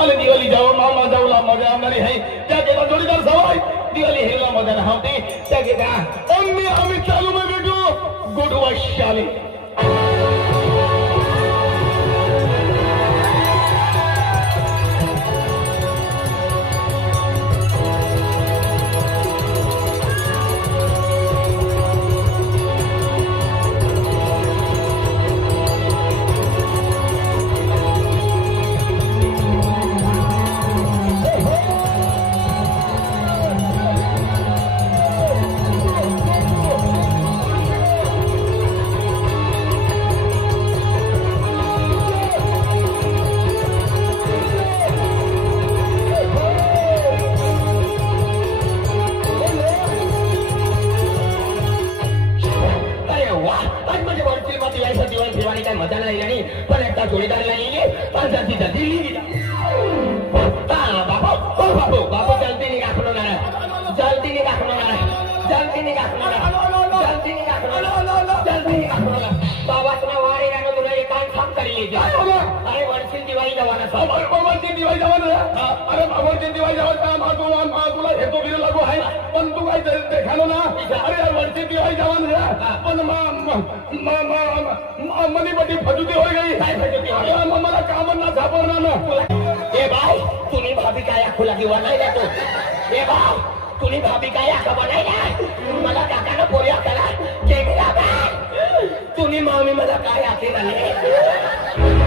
आणि दिवाळी जाऊ मामा जाऊला मजा आमदारी आहे त्या गेला जोडीदार सवाय दिवाळी हेला मजा नव्हती त्या गेला आम्ही चालू में भेटू गुडवा शाले मजा नाही आणि पण एकटा जोडीदारला लिहिली पंचायती दिल्ली बाबा बाबू बाबू जल्दी नहीं गाखणार जल्दी नहीं गाखणार जल्दी नहीं गाखणार जल्दी नहीं गाखणार जल्दी नहीं गाखणार बाबाच्या वारी गाणं तुला एकांत काम करी अरे वर्षी दिवाळी जवाना वर्षी दिवाळी जवाना अरे वर्षी दिवाळी जवाना तुला हे तो बिल लागू आहे पण तू काय देखालो ना अरे वर्षी दिवाळी जवान पण मनी बड़ी फजुती हो गई काय फजुती हो मला काम ना सापडणार ना ए भाई तुम्ही भाभी काय आखू लागी बनायला तो ए भाई तुम्ही भाभी काय आखा बनायला मला काकानं पोऱ्या करा के तुम्ही मामी मला काय आखे झाले